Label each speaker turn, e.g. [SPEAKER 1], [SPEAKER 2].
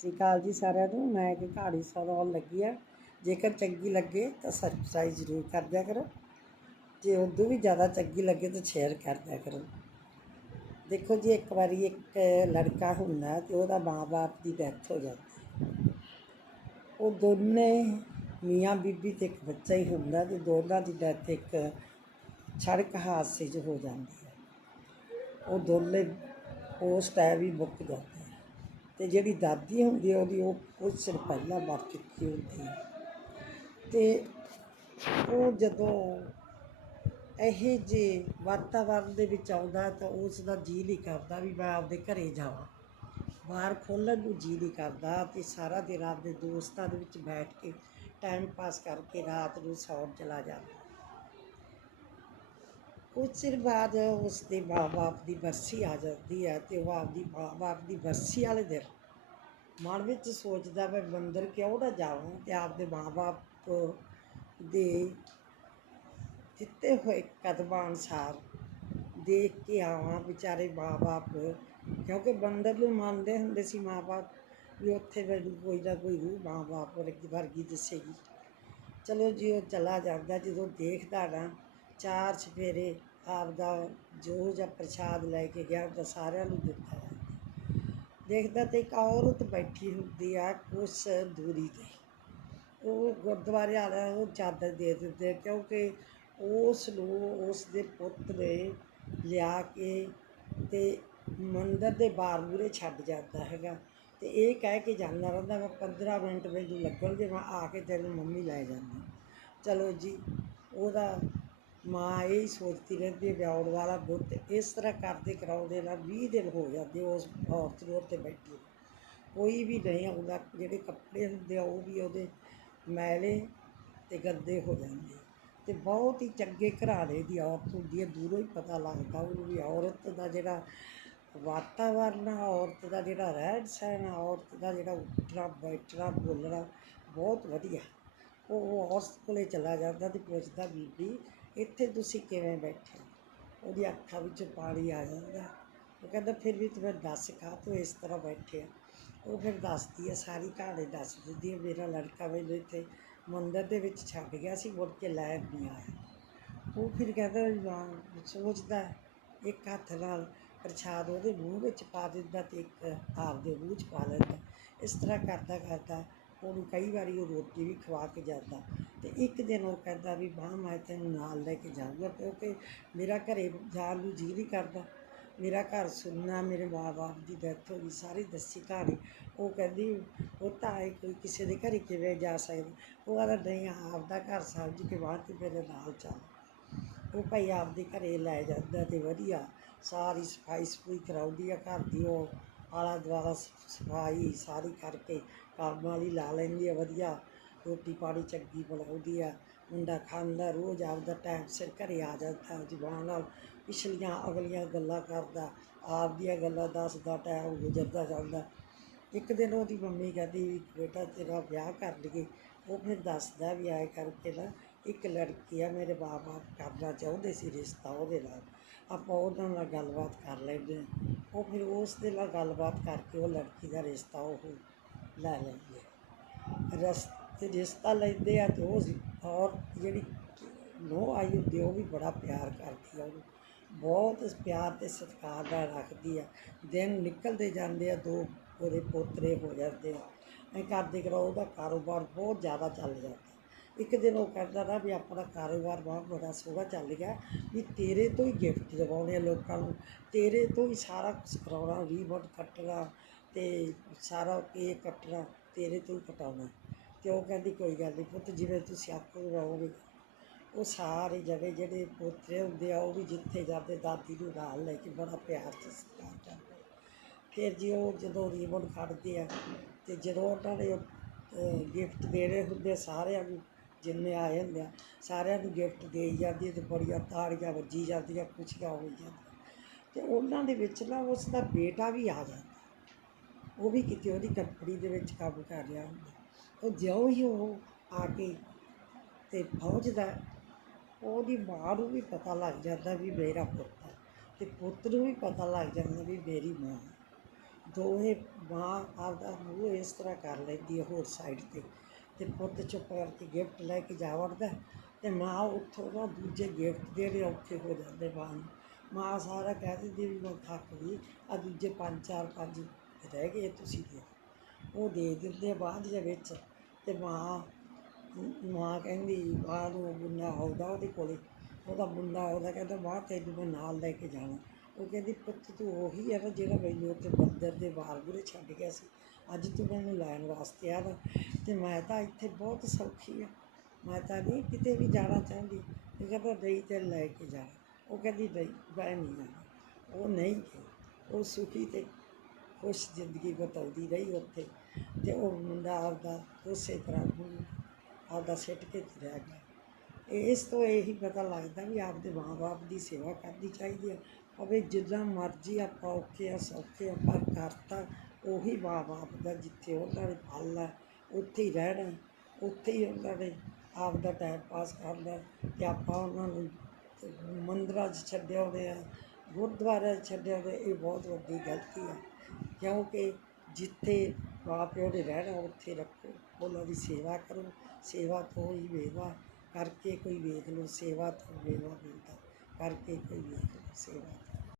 [SPEAKER 1] ਸਤਿ ਸ਼੍ਰੀ ਅਕਾਲ ਜੀ ਸਾਰਿਆਂ ਨੂੰ। ਮੈਂ ਇੱਕ ਕਹਾਣੀ ਸੁਣਾਉਣ ਲੱਗੀ ਆ ਜੇਕਰ ਚੰਗੀ ਲੱਗੇ ਤਾਂ ਸਬਸਕ੍ਰਾਈਬ ਜ਼ਰੂਰ ਕਰ ਦਿਆ ਕਰੋ। ਜੇ ਉਦੋਂ ਵੀ ਜ਼ਿਆਦਾ ਚੰਗੀ ਲੱਗੇ ਤਾਂ ਸ਼ੇਅਰ ਕਰ ਦਿਆ ਕਰੋ। ਦੇਖੋ ਜੀ, ਇੱਕ ਵਾਰੀ ਇੱਕ ਲੜਕਾ ਹੁੰਦਾ ਤੇ ਉਹਦਾ ਮਾਂ-ਬਾਪ ਦੀ ਡੈਥ ਹੋ ਜਾਂਦੀ ਉਹ ਦੋਨੇ ਮੀਆਂ ਬੀਬੀ ਤੇ ਇੱਕ ਬੱਚਾ ਹੀ ਹੁੰਦਾ ਤੇ ਦੋਨਾਂ ਦੀ ਡੈਥ ਇੱਕ ਸੜਕ ਹਾਦਸੇ 'ਚ ਹੋ ਜਾਂਦੀ ਹੈ। ਉਹ ਦੋਨੇ ਉਸ ਟਾਈਮ ਹੀ ਮੁੱਕ ਜਾਂਦੇ ਅਤੇ ਜਿਹੜੀ ਦਾਦੀ ਹੁੰਦੀ ਉਹਦੀ ਉਹ ਕੁਝ ਚਿਰ ਪਹਿਲਾਂ ਮਰ ਚੁੱਕੀ ਹੁੰਦੀ ਹੈ ਤੇ ਉਹ ਜਦੋਂ ਇਹੋ ਜਿਹੇ ਵਾਤਾਵਰਨ ਦੇ ਵਿੱਚ ਆਉਂਦਾ ਤਾਂ ਉਸ ਦਾ ਜੀ ਨਹੀਂ ਕਰਦਾ ਵੀ ਮੈਂ ਆਪਦੇ ਘਰੇ ਜਾਵਾਂ। ਬਾਹਰ ਖੋਲ੍ਹਣ ਨੂੰ ਜੀਅ ਨਹੀਂ ਕਰਦਾ ਅਤੇ ਸਾਰਾ ਦਿਨ ਆਪਦੇ ਦੋਸਤਾਂ ਦੇ ਵਿੱਚ ਬੈਠ ਕੇ ਟਾਈਮ ਪਾਸ ਕਰਕੇ ਰਾਤ ਨੂੰ ਸੌਣ ਚਲਾ ਜਾਂਦਾ। ਕੁਝ ਚਿਰ ਬਾਅਦ ਉਸ ਦੇ ਮਾਂ-ਬਾਪ ਦੀ ਬਰਸੀ ਆ ਜਾਂਦੀ ਹੈ ਅਤੇ ਉਹ ਆਪਦੀ ਮਾਂ-ਬਾਪ ਦੀ ਬਰਸੀ ਵਾਲੇ ਦਿਨ ਮਨ ਵਿੱਚ ਸੋਚਦਾ ਮੈਂ ਮੰਦਰ ਕਿਉਂ ਨਾ ਜਾਵਾਂ ਤੇ ਆਪਦੇ ਮਾਂ-ਬਾਪ ਦੇ ਦਿੱਤੇ ਹੋਏ ਕਦਮਾਂ ਅਨੁਸਾਰ ਦੇਖ ਕੇ ਆਵਾਂ ਵਿਚਾਰੇ ਮਾਂ-ਬਾਪ। ਕਿਉਂਕਿ ਬੰਦਰ ਨੂੰ ਮੰਨਦੇ ਹੁੰਦੇ ਸੀ ਮਾਂ-ਬਾਪ ਵੀ ਉੱਥੇ ਮੈਨੂੰ ਕੋਈ ਨਾ ਕੋਈ ਰੂਹ ਮਾਂ-ਬਾਪ ਵਰਗੀ ਵਰਗੀ ਦਿਸੇਗੀ। ਚਲੋ ਜੀ, ਉਹ ਚਲਾ ਜਾਂਦਾ। ਜਦੋਂ ਦੇਖਦਾ ਨਾ, ਚਾਰ ਚਫੇਰੇ ਆਪਦਾ ਜੋ ਜਾਂ ਪ੍ਰਸ਼ਾਦ ਲੈ ਕੇ ਗਿਆ ਤਾਂ ਸਾਰਿਆਂ ਨੂੰ ਦਿੱਤਾ। ਜਾਂਦਾ ਦੇਖਦਾ ਤੇ ਇੱਕ ਔਰਤ ਬੈਠੀ ਹੁੰਦੀ ਆ ਕੁਛ ਦੂਰੀ ਤੇ। ਉਹ ਗੁਰਦੁਆਰੇ ਵਾਲਿਆਂ ਨੂੰ ਚਾਦਰ ਦੇ ਦਿੰਦੇ ਆ ਕਿਉਂਕਿ ਉਸ ਨੂੰ ਉਸ ਦੇ ਪੁੱਤ ਨੇ ਲਿਆ ਕੇ ਤੇ ਮੰਦਰ ਦੇ ਬਾਹਰ ਮੂਹਰੇ ਛੱਡ ਜਾਂਦਾ ਹੈਗਾ। ਤੇ ਇਹ ਕਹਿ ਕੇ ਜਾਂਦਾ ਰਹਿੰਦਾ, ਮੈਂ 15 ਮਿੰਟ ਮੈਨੂੰ ਲੱਗਣਗੇ, ਮੈਂ ਆ ਕੇ ਤੈਨੂੰ ਮੰਮੀ ਲੈ ਜਾਂਦੀ। ਚਲੋ ਜੀ, ਉਹਦਾ ਮਾਂ ਇਹ ਹੀ ਸੋਚਦੀ ਰਹਿੰਦੀ ਹੈ ਵੀ ਵਾਲਾ ਬੁੱਤ ਇਸ ਤਰ੍ਹਾਂ ਕਰਦੇ ਕਰਾਉਂਦੇ ਨਾਲ 20 ਦਿਨ ਹੋ ਜਾਂਦੇ ਉਸ ਔਰਤ ਨੂੰ ਉੱਥੇ ਬੈਠੀ। ਕੋਈ ਵੀ ਨਹੀਂ ਆਉਂਦਾ, ਜਿਹੜੇ ਕੱਪੜੇ ਹੁੰਦੇ ਆ, ਉਹ ਵੀ ਉਹਦੇ ਮੈਲੇ ਤੇ ਗੰਦੇ ਹੋ ਜਾਂਦੇ। ਤੇ ਬਹੁਤ ਹੀ ਚੰਗੇ ਘਰਾਣੇ ਦੀ ਔਰਤ ਹੁੰਦੀ ਹੈ, ਦੂਰੋਂ ਹੀ ਪਤਾ ਲੱਗਦਾ ਉਹਨੂੰ ਵੀ ਔਰਤ ਦਾ ਜਿਹੜਾ ਵਾਤਾਵਰਨ ਆ, ਔਰਤ ਦਾ ਜਿਹੜਾ ਰਹਿਣ ਸਹਿਣ ਔਰਤ ਦਾ ਜਿਹੜਾ ਉੱਠਣਾ, ਬੈਠਣਾ, ਬੋਲਣਾ, ਬਹੁਤ ਵਧੀਆ। ਉਹ ਉਸ ਕੋਲੇ ਚਲਾ ਜਾਂਦਾ ਤੇ ਪੁੱਛਦਾ, ਬੀਬੀ ਇੱਥੇ ਤੁਸੀਂ ਕਿਵੇਂ ਬੈਠੇ? ਹੋ?" ਉਹਦੀ ਅੱਖਾਂ ਵਿੱਚ ਪਾਣੀ ਆ ਜਾਂਦਾ। ਉਹ ਕਹਿੰਦਾ, ਫਿਰ ਵੀ ਤੂੰ ਮੈਨੂੰ ਦੱਸ ਕਾ ਤੂੰ ਇਸ ਤਰ੍ਹਾਂ ਬੈਠੇ ਆ? ਉਹ ਫਿਰ ਦੱਸਦੀ ਹੈ ਸਾਰੀ ਕਹਾਣੀ ਦੱਸ ਦਿੰਦੀ ਹੈ ਮੇਰਾ ਲੜਕਾ ਮੈਨੂੰ ਇੱਥੇ ਮੰਦਰ ਦੇ ਵਿੱਚ ਛੱਡ ਗਿਆ ਸੀ, ਮੁੜ ਕੇ ਲੈਣ ਨਹੀਂ ਆਇਆ। ਉਹ ਫਿਰ ਕਹਿੰਦਾ ਮਾਂ ਸੋਚਦਾ ਇੱਕ ਹੱਥ ਨਾਲ ਪ੍ਰਸ਼ਾਦ ਉਹਦੇ ਮੂੰਹ ਵਿੱਚ ਪਾ ਦਿੰਦਾ ਤੇ ਇੱਕ ਆਪਦੇ ਮੂੰਹ 'ਚ ਪਾ ਲੈਂਦਾ। ਇਸ ਤਰ੍ਹਾਂ ਕਰਦਾ ਕਰਦਾ ਉਹਨੂੰ ਕਈ ਵਾਰੀ ਉਹ ਰੋਟੀ ਵੀ ਖਵਾ ਕੇ ਜਾਂਦਾ ਤੇ ਇੱਕ ਦਿਨ ਉਹ ਕਹਿੰਦਾ ਵੀ ਬਾਹ ਮੈਂ ਤੈਨੂੰ ਨਾਲ ਲੈ ਕੇ ਜਾਊਂਗਾ ਕਿਉਂਕਿ ਮੇਰਾ ਘਰੇ ਜਾਣ ਨੂੰ ਜੀ ਨਹੀਂ ਕਰਦਾ। ਮੇਰਾ ਘਰ ਸੁਣਨਾ, ਮੇਰੇ ਮਾਂ-ਬਾਪ ਦੀ ਡੈਥ ਹੋ ਗਈ, ਸਾਰੀ ਦੱਸੀ ਕਹਾਣੀ। ਉਹ ਕਹਿੰਦੀ, ਉਹ ਤਾਂ ਹੈ ਕੋਈ ਕਿਸੇ ਦੇ ਘਰੇ ਕਿਵੇਂ ਜਾ ਸਕਦਾ? ਉਹ ਕਹਿੰਦਾ, ਨਹੀਂ, ਆਪਦਾ ਘਰ ਸਮਝ ਕੇ ਬਾਅਦ ਤੇ ਮੇਰੇ ਨਾਲ ਚੱਲ। ਉਹ ਭਾਈ ਆਪਦੇ ਘਰੇ ਲੈ ਜਾਂਦਾ ਤੇ ਵਧੀਆ, ਸਾਰੀ ਸਫ਼ਾਈ ਸਫੂਈ ਕਰਾਉਂਦੀ ਆ ਘਰ ਦੀ, ਉਹ ਆਲਾ ਦੁਆਲਾ ਸਫ਼ਾਈ ਸਾਰੀ ਕਰਕੇ ਕੰਮ ਵਾਲੀ ਲਾ ਲੈਂਦੀ ਆ, ਵਧੀਆ। ਰੋਟੀ ਪਾਣੀ ਚੰਗੀ ਬਣਾਉਂਦੀ ਆ। ਮੁੰਡਾ ਖਾਂਦਾ, ਰੋਜ਼ ਆਪਦਾ ਟਾਈਮ ਸਿਰ ਘਰੇ ਆ ਜਾਂਦਾ, ਜ਼ੁਬਾਨ ਨਾਲ ਪਿਛਲੀਆਂ ਅਗਲੀਆਂ ਗੱਲਾਂ ਕਰਦਾ ਆਪ ਦੀਆਂ ਗੱਲਾਂ ਦੱਸਦਾ ਟਾਈਮ ਗੁਜ਼ਰਦਾ ਜਾਂਦਾ। ਇੱਕ ਦਿਨ ਉਹਦੀ ਮੰਮੀ ਕਹਿੰਦੀ ਵੀ, ਬੇਟਾ, ਤੇਰਾ ਵਿਆਹ ਕਰ ਲਈਏ। ਉਹ ਫਿਰ ਦੱਸਦਾ ਵੀ ਆਏ ਕਰਕੇ ਨਾ, ਇੱਕ ਲੜਕੀ ਆ, ਮੇਰੇ ਬਾਪ ਕਰਨਾ ਚਾਹੁੰਦੇ ਸੀ, ਰਿਸ਼ਤਾ ਉਹਦੇ ਨਾਲ। ਆਪਾਂ ਉਹਨਾਂ ਨਾਲ ਗੱਲਬਾਤ ਕਰ ਲੈਂਦੇ ਹਾਂ। ਉਹ ਫਿਰ ਉਸ ਦੇ ਨਾਲ ਗੱਲਬਾਤ ਕਰਕੇ ਉਹ ਲੜਕੀ ਦਾ ਰਿਸ਼ਤਾ ਉਹ ਲੈ ਲੈਂਦੀ ਹੈ। ਰਸ ਰਿਸ਼ਤਾ ਲੈਂਦੇ ਆ ਤੇ ਉਹ ਔਰ ਜਿਹੜੀ ਨੋ ਆਈ ਹੁੰਦੀ ਆ, ਉਹ ਵੀ ਬੜਾ ਪਿਆਰ ਕਰਦੀ ਆ ਉਹਨੂੰ। ਬਹੁਤ ਪਿਆਰ ਤੇ ਸਤਿਕਾਰ ਨਾਲ ਰੱਖਦੀ ਆ। ਦਿਨ ਨਿਕਲਦੇ ਜਾਂਦੇ ਆ ਦੋ ਉਹਦੇ ਪੋਤਰੇ ਹੋ ਜਾਂਦੇ ਆ। ਐਂ ਕਰਦੇ ਕਰੋ ਉਹਦਾ ਕਾਰੋਬਾਰ ਬਹੁਤ ਜ਼ਿਆਦਾ ਚੱਲ ਜਾਂਦਾ। ਇੱਕ ਦਿਨ ਉਹ ਕਹਿੰਦਾ ਨਾ ਵੀ ਆਪਣਾ ਕਾਰੋਬਾਰ ਬਹੁਤ ਬੜਾ ਸੋਹਣਾ ਚੱਲ ਗਿਆ ਵੀ ਤੇਰੇ ਤੋਂ ਹੀ ਗਿਫਟ ਦਿਵਾਉਣੇ ਆ ਲੋਕਾਂ ਨੂੰ। ਤੇਰੇ ਤੋਂ ਹੀ ਸਾਰਾ ਕੁਛ ਕਰਾਉਣਾ ਰੀਬਨ ਕੱਟਣਾ ਅਤੇ ਸਾਰਾ ਕੇਕ ਕੱਟਣਾ, ਤੇਰੇ ਤੋਂ ਹੀ ਕਟਾਉਣਾ। ਅਤੇ ਉਹ ਕਹਿੰਦੀ ਕੋਈ ਗੱਲ ਨਹੀਂ ਪੁੱਤ, ਜਿਵੇਂ ਤੁਸੀਂ ਆਪਕੋ ਰਹੋਗੇ ਉਹ ਸਾਰੇ ਜਣੇ ਜਿਹੜੇ ਪੋਤਰੇ ਹੁੰਦੇ ਆ, ਉਹ ਵੀ ਜਿੱਥੇ ਜਾਂਦੇ, ਦਾਦੀ ਨੂੰ ਨਾਲ ਲੈ ਕੇ ਬੜਾ ਪਿਆਰ ਤੇ ਸਤਿਕਾਰ ਕਰਦੇ ਫਿਰ ਜੀ ਉਹ ਜਦੋਂ ਰੀਬਨ ਕੱਟਦੇ ਆ ਅਤੇ ਜਦੋਂ ਉਹਨਾਂ ਨੇ ਗਿਫਟ ਦੇਣੇ ਹੁੰਦੇ ਆ ਸਾਰਿਆਂ ਨੂੰ ਜਿੰਨੇ ਆਏ ਹੁੰਦੇ ਆ, ਸਾਰਿਆਂ ਨੂੰ ਗਿਫਟ ਦੇਈ ਜਾਂਦੀ ਹੈ ਤੇ ਬੜੀਆਂ ਤਾੜੀਆਂ ਵੱਜੀ ਜਾਂਦੀਆਂ, ਖੁਸ਼ੀਆਂ ਹੋਈ ਜਾਂਦੀਆਂ। ਤੇ ਉਹਨਾਂ ਦੇ ਵਿੱਚ ਨਾ ਉਸ ਦਾ ਬੇਟਾ ਵੀ ਆ ਜਾਂਦਾ। ਉਹ ਵੀ ਕਿਤੇ ਉਹਦੀ ਕੰਪਨੀ ਦੇ ਵਿੱਚ ਕੰਮ ਕਰ ਰਿਹਾ ਹੁੰਦਾ। ਉਹ ਜਿਉਂ ਹੀ ਉਹ ਆ ਕੇ ਤੇ ਪਹੁੰਚਦਾ, ਉਹਦੀ ਮਾਂ ਨੂੰ ਵੀ ਪਤਾ ਲੱਗ ਜਾਂਦਾ ਵੀ ਮੇਰਾ ਪੁੱਤ ਹੈ ਤੇ ਪੁੱਤ ਨੂੰ ਵੀ ਪਤਾ ਲੱਗ ਜਾਂਦਾ ਵੀ ਮੇਰੀ ਮਾਂ ਦੋਹੇ ਮਾਂ ਆਪਦਾ ਮੂੰਹ ਇਸ ਤਰ੍ਹਾਂ ਕਰ ਲੈਂਦੀ ਹੈ ਹੋਰ ਸਾਈਡ ਤੇ। ਤੇ ਪੁੱਤ ਚੁੱਪ ਕਰਕੇ ਗਿਫਟ ਲੈ ਕੇ ਜਾ ਵੜਦਾ ਤੇ ਮਾਂ ਉੱਥੋਂ ਨਾ ਦੂਜੇ ਗਿਫਟ ਦੇ ਰਹੇ ਔਖੇ ਹੋ ਜਾਂਦੇ ਮਾਂ ਨੂੰ। ਮਾਂ ਸਾਰਾ ਕਹਿ ਦਿੰਦੀ ਵੀ ਮੈਂ ਥੱਕ ਗਈ ਆ ਦੂਜੇ ਪੰਜ ਚਾਰ ਪੰਜ ਰਹਿ ਗਏ ਤੁਸੀਂ ਦੇ ਉਹ ਦੇ ਦਿੰਦੇ ਆ ਬਾਅਦ ਦੇ ਵਿੱਚ ਤੇ ਮਾਂ ਮਾਂ ਕਹਿੰਦੀ ਮਾਂ ਨੂੰ ਮੁੰਡਾ ਆਉਂਦਾ ਉਹਦੇ ਕੋਲੇ, ਉਹਦਾ ਮੁੰਡਾ ਆਉਂਦਾ ਕਹਿੰਦਾ ਮਾਂ ਤੈਨੂੰ ਮੈਂ ਨਾਲ ਲੈ ਕੇ ਜਾਣਾ। ਉਹ ਕਹਿੰਦੀ ਪੁੱਤ ਤੂੰ ਉਹੀ ਹੈ ਨਾ ਜਿਹੜਾ ਮੈਨੂੰ ਉੱਥੇ ਬੰਦਰ ਦੇ ਬਾਹਰ ਗੁਰੇ ਛੱਡ ਗਿਆ ਸੀ। ਅੱਜ ਤੂੰ ਮੈਨੂੰ ਲੈਣ ਵਾਸਤੇ ਆ ਤੇ ਮੈਂ ਤਾਂ ਇੱਥੇ ਬਹੁਤ ਸੌਖੀ ਆ। ਮੈਂ ਤਾਂ ਨਹੀਂ ਕਿਤੇ ਵੀ ਜਾਣਾ ਚਾਹੁੰਦੀ। ਇਹ ਕਹਿੰਦਾ ਨਹੀਂ ਤੇ ਲੈ ਕੇ ਜਾਣਾ। ਉਹ ਕਹਿੰਦੀ ਨਹੀਂ ਮੈਂ ਨਹੀਂ ਜਾਣਾ। ਉਹ ਨਹੀਂ ਗਈ। ਉਹ ਸੁਖੀ ਤੇ ਖੁਸ਼ ਜ਼ਿੰਦਗੀ ਬਤਾਉਂਦੀ ਰਹੀ ਉੱਥੇ ਤੇ ਉਹ ਮੁੰਡਾ ਆਪਦਾ ਉਸੇ ਤਰ੍ਹਾਂ ਆਪਦਾ ਸਿੱਟ ਕੇ ਤੁਰਿਆ ਗਿਆ। ਇਸ ਤੋਂ ਇਹੀ ਪਤਾ ਲੱਗਦਾ ਵੀ ਆਪਦੇ ਮਾਂ-ਬਾਪ ਦੀ ਸੇਵਾ ਕਰਨੀ ਚਾਹੀਦੀ ਹੈ ਭਾਵੇਂ ਜਿੱਦਾਂ ਮਰਜ਼ੀ ਆਪਾਂ ਔਖੇ ਆ, ਸੌਖੇ ਆ, ਪਰ ਕਰਤਾ ਉਹੀ ਮਾਂ-ਬਾਪ ਦਾ ਜਿੱਥੇ ਉਹਨਾਂ ਨੇ ਪਾਲਣਾ ਉੱਥੇ ਹੀ ਰਹਿਣਾ ਉੱਥੇ ਹੀ ਉਹਨਾਂ ਨੇ ਆਪਦਾ ਟਾਈਮ ਪਾਸ ਕਰਨਾ ਅਤੇ ਆਪਾਂ ਉਹਨਾਂ ਨੂੰ ਮੰਦਰਾਂ 'ਚ ਛੱਡਿਆ ਹੋਵੇ ਆ ਗੁਰਦੁਆਰਾ 'ਚ ਛੱਡਿਆ ਹੋਵੇ ਇਹ ਬਹੁਤ ਵੱਡੀ ਗਲਤੀ ਹੈ। ਕਿਉਂਕਿ ਜਿੱਥੇ ਮਾਂ ਪਿਓ ਨੇ ਰਹਿਣਾ, ਉੱਥੇ ਰੱਖੋ, ਉਹਨਾਂ ਦੀ ਸੇਵਾ ਕਰੋ, ਸੇਵਾ ਤੋਂ ਹੀ ਵੇਵਾ ਕਰਕੇ ਕੋਈ ਵੇਖ ਲਓ, ਸੇਵਾ ਤੋਂ ਵੇਵਾ ਮਿਲਦਾ ਕਰਕੇ ਕੋਈ ਵੇਖ ਲਓ, ਸੇਵਾ ਤੋਂ